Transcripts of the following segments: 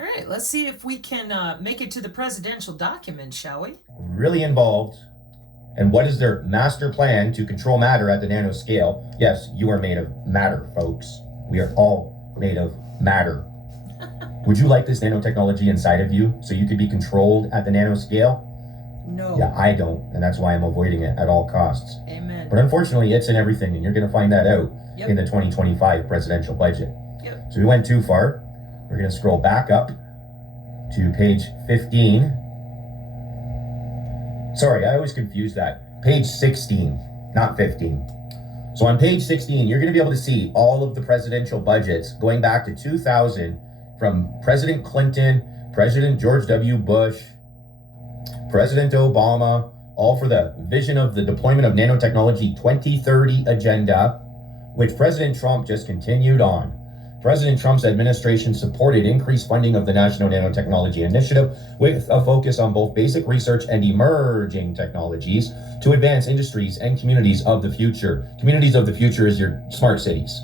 All right, let's see if we can make it to the presidential document, shall we? Really involved. And what is their master plan to control matter at the nanoscale? Yes, you are made of matter, folks. We are all made of matter. Would you like this nanotechnology inside of you so you could be controlled at the nanoscale? No. Yeah, I don't, and that's why I'm avoiding it at all costs. Amen. But unfortunately, it's in everything, and you're going to find that out Yep. in the 2025 presidential budget. Yep. So we went too far. We're going to scroll back up to page 15. Sorry, I always confuse that. Page 16, not 15. So on page 16, you're going to be able to see all of the presidential budgets going back to 2000 from President Clinton, President George W. Bush, President Obama, all for the vision of the deployment of nanotechnology 2030 agenda, which President Trump just continued on. President Trump's administration supported increased funding of the National Nanotechnology Initiative with a focus on both basic research and emerging technologies to advance industries and communities of the future. Communities of the future is your smart cities.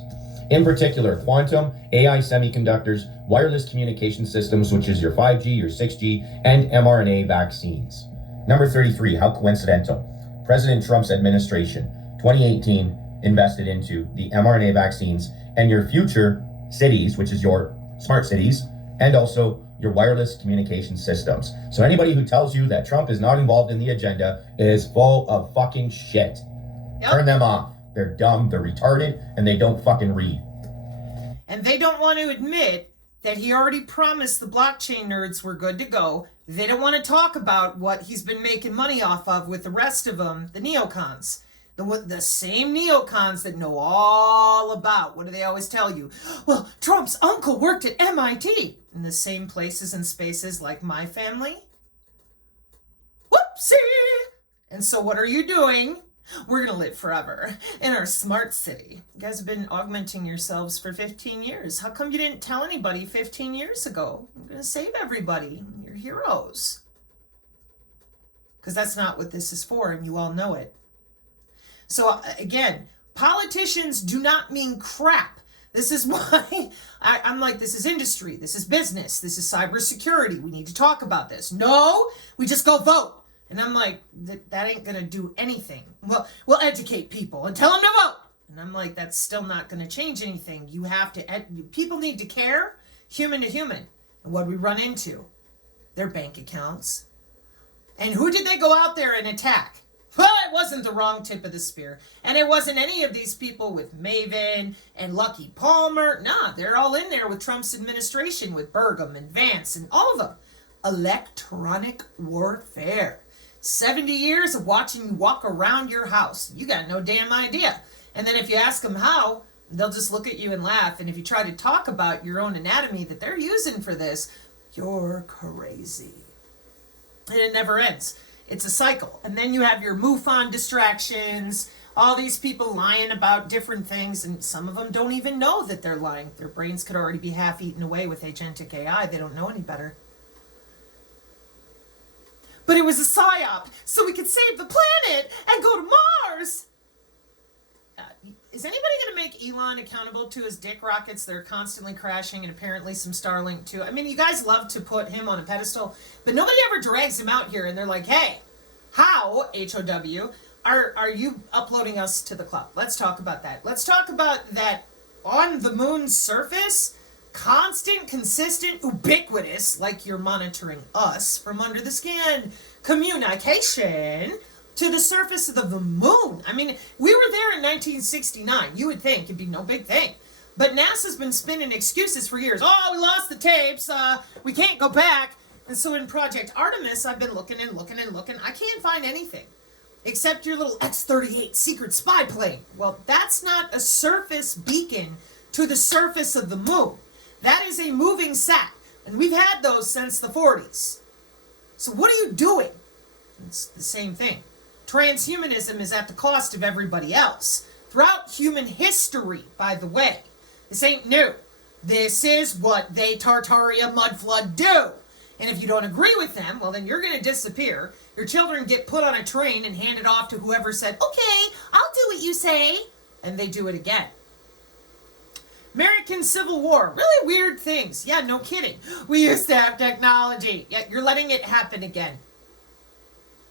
In particular, quantum, AI semiconductors, wireless communication systems, which is your 5G, your 6G, and mRNA vaccines. Number 33, how coincidental. President Trump's administration, 2018, invested into the mRNA vaccines and your future cities, which is your smart cities, and also your wireless communication systems. So anybody who tells you that Trump is not involved in the agenda is full of fucking shit. Yep. Turn them off. They're dumb, they're retarded, and they don't fucking read. And they don't want to admit that he already promised the blockchain nerds were good to go. They don't want to talk about what he's been making money off of with the rest of them, the neocons. The same neocons that know all about, what do they always tell you? Well, Trump's uncle worked at MIT. In the same places and spaces like my family. Whoopsie! And so what are you doing? We're going to live forever in our smart city. You guys have been augmenting yourselves for 15 years. How come you didn't tell anybody 15 years ago? I'm going to save everybody. You're heroes. Because that's not what this is for, and you all know it. So again, politicians do not mean crap. This is why I'm like, this is industry, this is business, this is cybersecurity. We need to talk about this. No, we just go vote. And I'm like, that ain't going to do anything. Well, we'll educate people and tell them to vote. And I'm like, that's still not going to change anything. You have to, people need to care, human to human. And what we run into? Their bank accounts. And who did they go out there and attack? Well, it wasn't the wrong tip of the spear. And it wasn't any of these people with Maven and Lucky Palmer. Nah, they're all in there with Trump's administration, with Burgum and Vance and all of them. Electronic warfare. 70 years of watching you walk around your house. You got no damn idea. And then if you ask them how, they'll just look at you and laugh. And if you try to talk about your own anatomy that they're using for this, you're crazy. And it never ends. It's a cycle. And then you have your MUFON distractions, all these people lying about different things, and some of them don't even know that they're lying. Their brains could already be half eaten away with agentic AI. They don't know any better. But it was a psyop, so we could save the planet and go to Mars. Is anybody going to make Elon accountable to his dick rockets that are constantly crashing, and apparently some Starlink too? I mean, you guys love to put him on a pedestal, but nobody ever drags him out here and they're like, hey, how, H-O-W, are you uploading us to the cloud? Let's talk about that. Let's talk about that on the moon's surface, constant, consistent, ubiquitous, like you're monitoring us from under the skin, communication to the surface of the moon. I mean, we were there in 1969. You would think it'd be no big thing. But NASA's been spinning excuses for years. Oh, we lost the tapes. We can't go back. And so in Project Artemis, I've been looking and looking and looking. I can't find anything except your little X-38 secret spy plane. Well, that's not a surface beacon to the surface of the moon. That is a moving sat. And we've had those since the 40s. So what are you doing? It's the same thing. Transhumanism is at the cost of everybody else. Throughout human history, by the way. This ain't new. This is what they Tartaria Mudflood do. And if you don't agree with them, well, then you're going to disappear. Your children get put on a train and handed off to whoever said, okay, I'll do what you say. And they do it again. American Civil War. Really weird things. Yeah, no kidding. We used to have technology. Yeah, you're letting it happen again.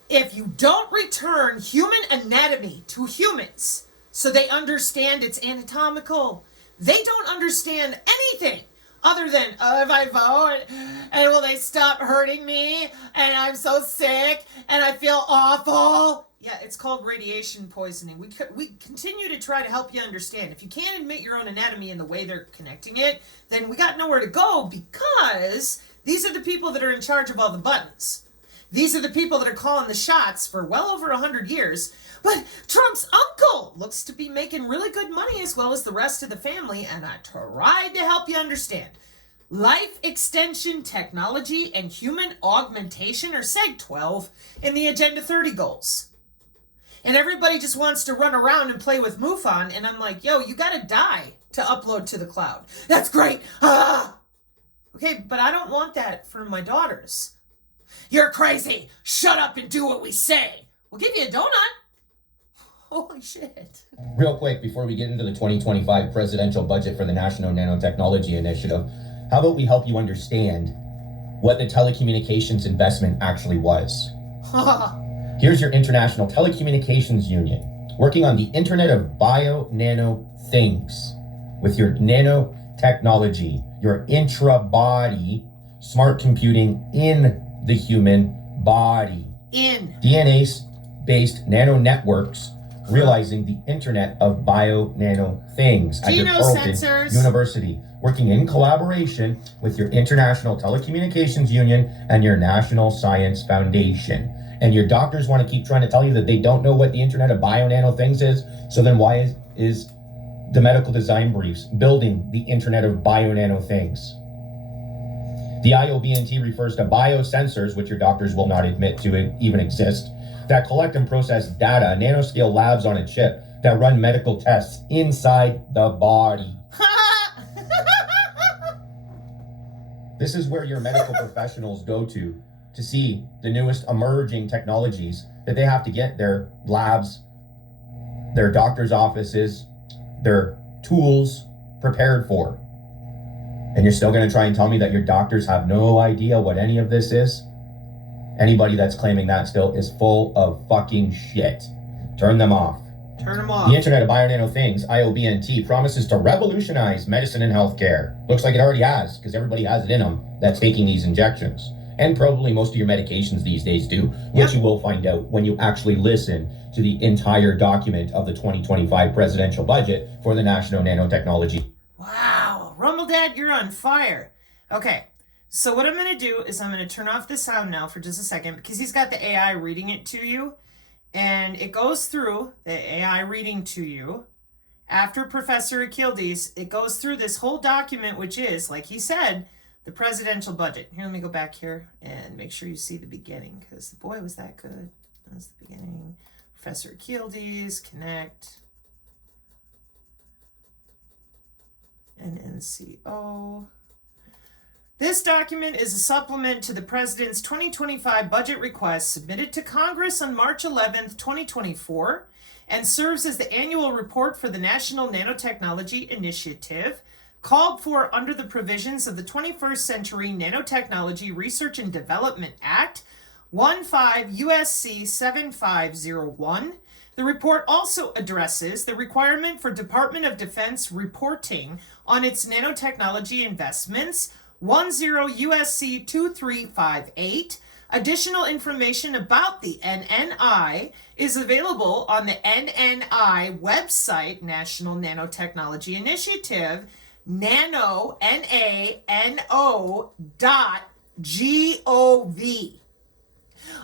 If you don't return human anatomy to humans so they understand it's anatomical, they don't understand anything other than, if I vote, and will they stop hurting me, and I'm so sick, and I feel awful. Yeah, it's called radiation poisoning. We continue to try to help you understand. If you can't admit your own anatomy and the way they're connecting it, then we got nowhere to go, because these are the people that are in charge of all the buttons. These are the people that are calling the shots for well over 100 years. But Trump's uncle looks to be making really good money, as well as the rest of the family, and I tried to help you understand. Life extension technology and human augmentation are SEG 12 in the Agenda 30 goals. And everybody just wants to run around and play with MUFON, and I'm like, yo, you gotta die to upload to the cloud. That's great. Ah! Okay, but I don't want that for my daughters. You're crazy. Shut up and do what we say. We'll give you a donut. Holy shit. Real quick, before we get into the 2025 presidential budget for the National Nanotechnology Initiative, how about we help you understand what the telecommunications investment actually was? Here's your International Telecommunications Union, working on the Internet of Bio-Nano Things with your nanotechnology, your intra-body smart computing in the human body. DNA-based nano networks, realizing the Internet of Bio-Nano Things at your Carleton University, working in collaboration with your International Telecommunications Union and your National Science Foundation. And your doctors want to keep trying to tell you that they don't know what the Internet of Bio-Nano Things is, so then why is the medical design briefs building the Internet of Bio-Nano Things? The IOBNT refers to biosensors, which your doctors will not admit to even exist, that collect and process data, nanoscale labs on a chip that run medical tests inside the body. This is where your medical professionals go to see the newest emerging technologies that they have to get their labs, their doctor's offices, their tools prepared for. And you're still going to try and tell me that your doctors have no idea what any of this is? Anybody that's claiming that still is full of fucking shit. Turn them off. Turn them off. The Internet of Bio-Nano Things, IOBNT, promises to revolutionize medicine and healthcare. Looks like it already has, because everybody has it in them that's taking these injections. And probably most of your medications these days do, which you will find out when you actually listen to the entire document of the 2025 presidential budget for the National Nanotechnology. Wow, Rumble Dad, you're on fire. Okay, so what I'm going to do is I'm going to turn off the sound now for just a second, because he's got the AI reading it to you, and it goes through the AI reading to you. After Professor Achildes, it goes through this whole document, which is, like he said, the presidential budget. Here, let me go back here and make sure you see the beginning, because boy, was that good. That's the beginning. Professor Achildes, connect. NNCO. This document is a supplement to the President's 2025 budget request submitted to Congress on March 11th, 2024, and serves as the annual report for the National Nanotechnology Initiative, called for under the provisions of the 21st Century Nanotechnology Research and Development Act, 15 USC 7501. The report also addresses the requirement for Department of Defense reporting on its nanotechnology investments, 10 USC 2358. Additional information about the NNI is available on the NNI website, National Nanotechnology Initiative, nano.gov.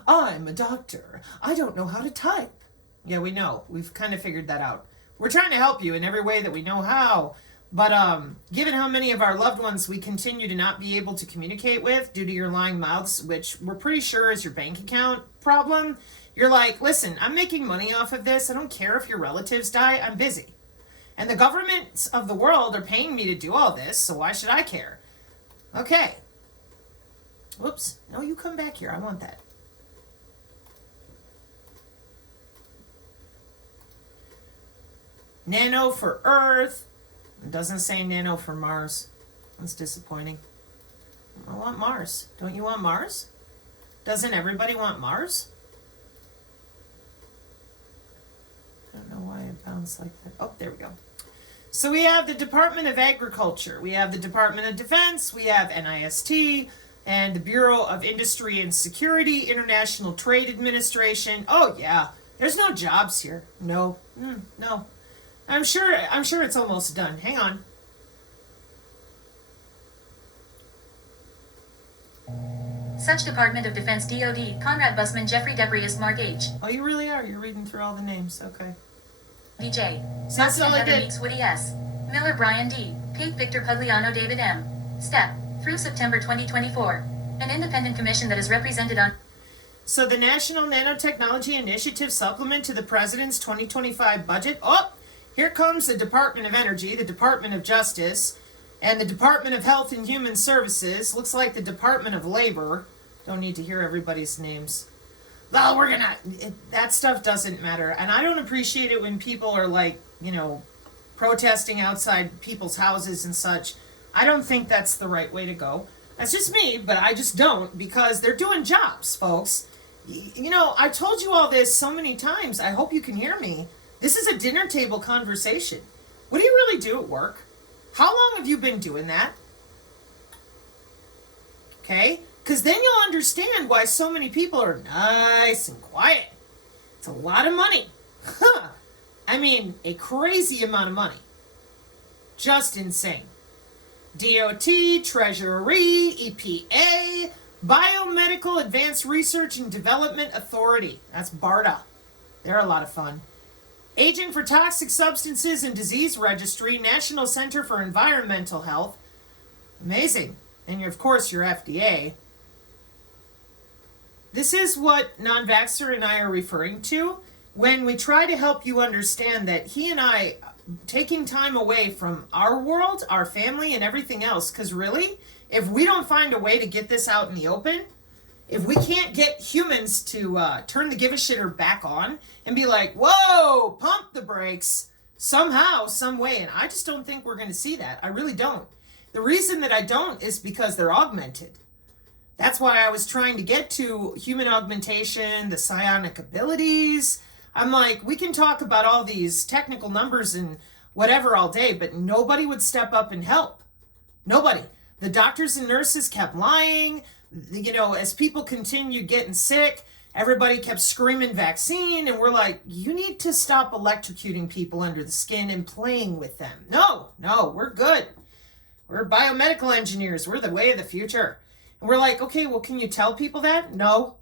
I'm a doctor. I don't know how to type. Yeah, we know. We've kind of figured that out. We're trying to help you in every way that we know how. But given how many of our loved ones we continue to not be able to communicate with due to your lying mouths, which we're pretty sure is your bank account problem, you're like, listen, I'm making money off of this. I don't care if your relatives die. I'm busy. And the governments of the world are paying me to do all this, so why should I care? Okay. Whoops. No, you come back here. I want that. Nano for Earth. It doesn't say nano for Mars. That's disappointing. I want Mars. Don't you want Mars? Doesn't everybody want Mars? I don't know why it bounced like that. Oh, there we go. So we have the Department of Agriculture. We have the Department of Defense. We have NIST and the Bureau of Industry and Security, International Trade Administration. Oh, yeah. There's no jobs here. No. No. I'm sure it's almost done. Hang on. Such Department of Defense DoD, Conrad Bussman, Jeffrey Debrius, Mark H. Oh, you really are. You're reading through all the names. Okay. DJ. That's all I Heather did. Meeks, Woody S. Miller, Brian D. Kate, Victor Pugliano, David M. Step. Through September 2024. An independent commission that is represented on... So the National Nanotechnology Initiative supplement to the President's 2025 budget. Oh, here comes the Department of Energy, the Department of Justice, and the Department of Health and Human Services. Looks like the Department of Labor. Don't need to hear everybody's names. Well, that stuff doesn't matter. And I don't appreciate it when people are like, protesting outside people's houses and such. I don't think that's the right way to go. That's just me, but I just don't, because they're doing jobs, folks. I told you all this so many times. I hope you can hear me. This is a dinner table conversation. What do you really do at work? How long have you been doing that? Okay? Because then you'll understand why so many people are nice and quiet. It's a lot of money. I mean, a crazy amount of money. Just insane. DOT, Treasury, EPA, Biomedical Advanced Research and Development Authority. That's BARDA. They're a lot of fun. Aging for Toxic Substances and Disease Registry, National Center for Environmental Health. Amazing. And of course, your FDA. This is what non-vaxxer and I are referring to when we try to help you understand that he and I taking time away from our world, our family, and everything else. Because really, if we don't find a way to get this out in the open, if we can't get humans to turn the give-a-shitter back on and be like, whoa, pump the brakes, somehow, some way, and I just don't think we're going to see that. I really don't. The reason that I don't is because they're augmented. That's why I was trying to get to human augmentation, the psionic abilities. I'm like, we can talk about all these technical numbers and whatever all day, but nobody would step up and help. Nobody. The doctors and nurses kept lying. As people continued getting sick, everybody kept screaming vaccine, and we're like, you need to stop electrocuting people under the skin and playing with them. No, we're good. We're biomedical engineers. We're the way of the future. And we're like, okay, well, can you tell people that? No.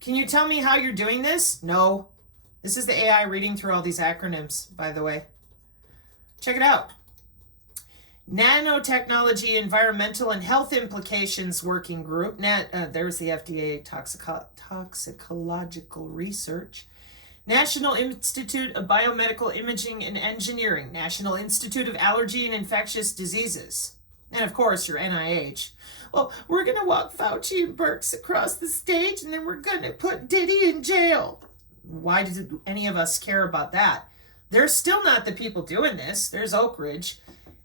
Can you tell me how you're doing this? No. This is the AI reading through all these acronyms, by the way. Check it out. Nanotechnology, Environmental and Health Implications Working Group. There's the FDA Toxicological Research. National Institute of Biomedical Imaging and Engineering. National Institute of Allergy and Infectious Diseases. And of course, your NIH. Well, we're going to walk Fauci and Birx across the stage, and then we're going to put Diddy in jail. Why did any of us care about that? They're still not the people doing this. There's Oak Ridge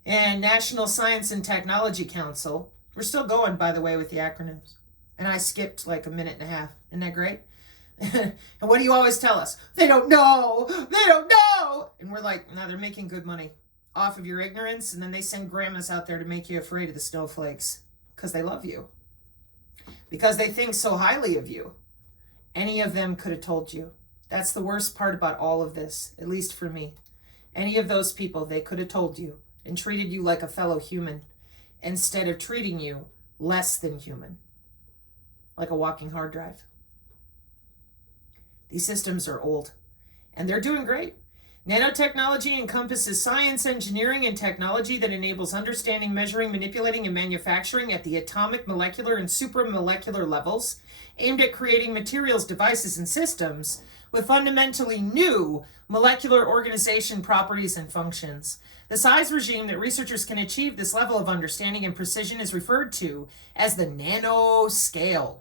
and National Science and Technology Council. We're still going, by the way, with the acronyms. And I skipped like a minute and a half. Isn't that great? And what do you always tell us? They don't know. They don't know. And we're like, no, they're making good money off of your ignorance. And then they send grandmas out there to make you afraid of the snowflakes because they love you. Because they think so highly of you. Any of them could have told you. That's the worst part about all of this, at least for me. Any of those people, they could have told you and treated you like a fellow human instead of treating you less than human, like a walking hard drive. These systems are old, and they're doing great. Nanotechnology encompasses science, engineering, and technology that enables understanding, measuring, manipulating, and manufacturing at the atomic, molecular, and supramolecular levels, aimed at creating materials, devices, and systems with fundamentally new molecular organization properties and functions. The size regime that researchers can achieve this level of understanding and precision is referred to as the nanoscale.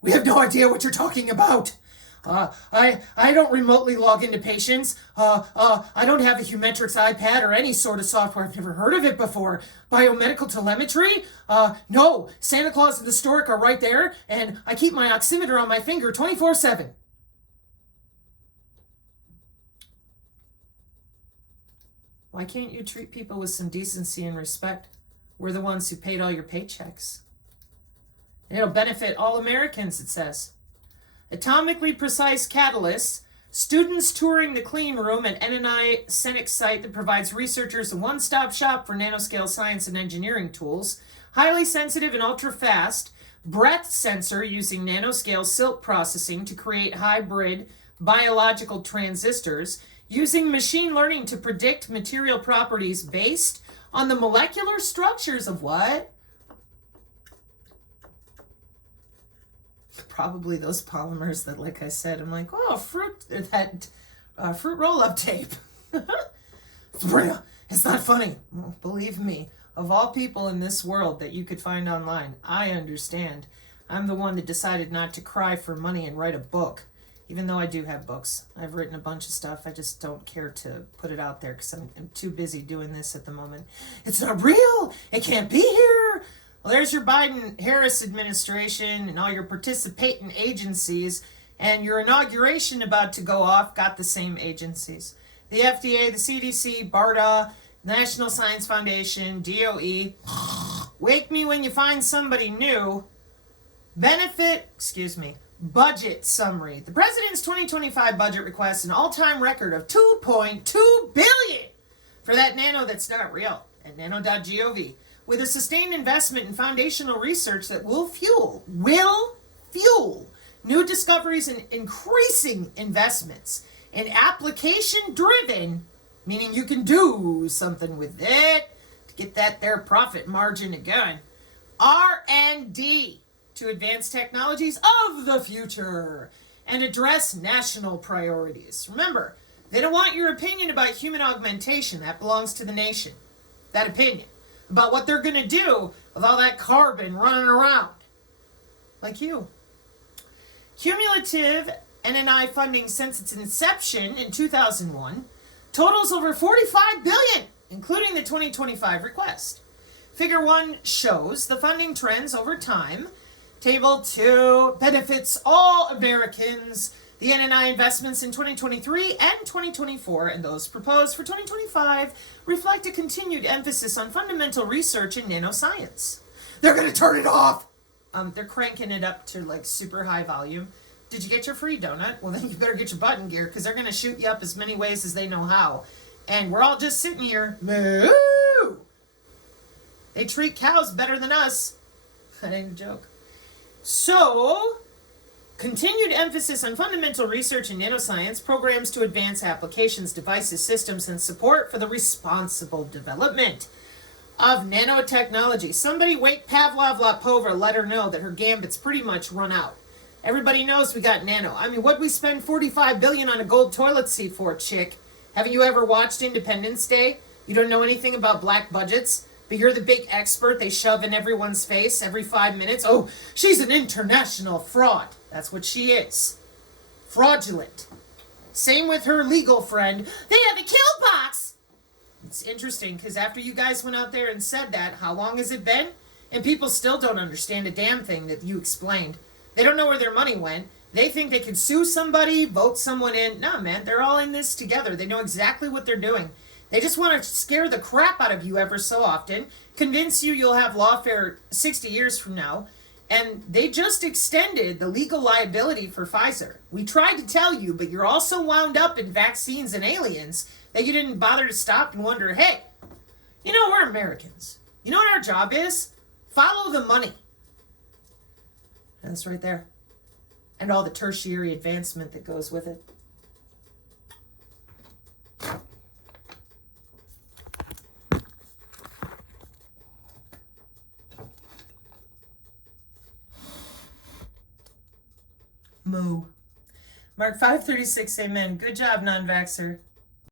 We have no idea what you're talking about. I don't remotely log into patients. I don't have a Humetrix iPad or any sort of software. I've never heard of it before. Biomedical telemetry? No. Santa Claus and the Stork are right there, and I keep my oximeter on my finger 24/7. Why can't you treat people with some decency and respect? We're the ones who paid all your paychecks. It'll benefit all Americans, it says. Atomically precise catalysts, students touring the clean room at NNI Senec site that provides researchers a one-stop shop for nanoscale science and engineering tools, highly sensitive and ultra-fast, breath sensor using nanoscale silk processing to create hybrid biological transistors, using machine learning to predict material properties based on the molecular structures of what? Probably those polymers that, like I said, I'm like, oh, fruit roll-up tape. Sabrina, it's not funny. Well, believe me, of all people in this world that you could find online, I understand. I'm the one that decided not to cry for money and write a book. Even though I do have books. I've written a bunch of stuff. I just don't care to put it out there because I'm too busy doing this at the moment. It's not real. It can't be here. Well, there's your Biden-Harris administration and all your participating agencies, and your inauguration about to go off got the same agencies. The FDA, the CDC, BARDA, National Science Foundation, DOE. Wake me when you find somebody new. Budget summary. The president's 2025 budget requests an all-time record of $2.2 billion for that nano that's not real at nano.gov, with a sustained investment in foundational research that will fuel new discoveries and increasing investments in application-driven, meaning you can do something with it to get that there profit margin again, R&D to advance technologies of the future and address national priorities. Remember, they don't want your opinion about human augmentation. That belongs to the nation. That opinion about what they're going to do with all that carbon running around. Like you. Cumulative NNI funding since its inception in 2001 totals over $45 billion, including the 2025 request. Figure 1 shows the funding trends over time. Table 2 benefits all Americans. The NNI investments in 2023 and 2024 and those proposed for 2025 reflect a continued emphasis on fundamental research in nanoscience. They're going to turn it off. They're cranking it up to like super high volume. Did you get your free donut? Well, then you better get your button gear because they're going to shoot you up as many ways as they know how. And we're all just sitting here. Moo! They treat cows better than us. That ain't a joke. So, continued emphasis on fundamental research in nanoscience, programs to advance applications, devices, systems, and support for the responsible development of nanotechnology. Somebody wake Pavlov Lapova, let her know that her gambit's pretty much run out. Everybody knows we got nano. I mean, what'd we spend $45 billion on a gold toilet seat for, chick? Haven't you ever watched Independence Day? You don't know anything about black budgets? But you're the big expert they shove in everyone's face every 5 minutes. Oh, she's an international fraud. That's what she is. Fraudulent. Same with her legal friend. They have a kill box. It's interesting because after you guys went out there and said that, how long has it been? And people still don't understand a damn thing that you explained. They don't know where their money went. They think they could sue somebody, vote someone in. Nah, man, they're all in this together. They know exactly what they're doing. They just want to scare the crap out of you ever so often, convince you you'll have lawfare 60 years from now, and they just extended the legal liability for Pfizer. We tried to tell you, but you're all so wound up in vaccines and aliens that you didn't bother to stop and wonder, hey, you know, we're Americans. You know what our job is? Follow the money. And that's right there. And all the tertiary advancement that goes with it. Moo. Mark 536, amen. Good job, non-vaxxer.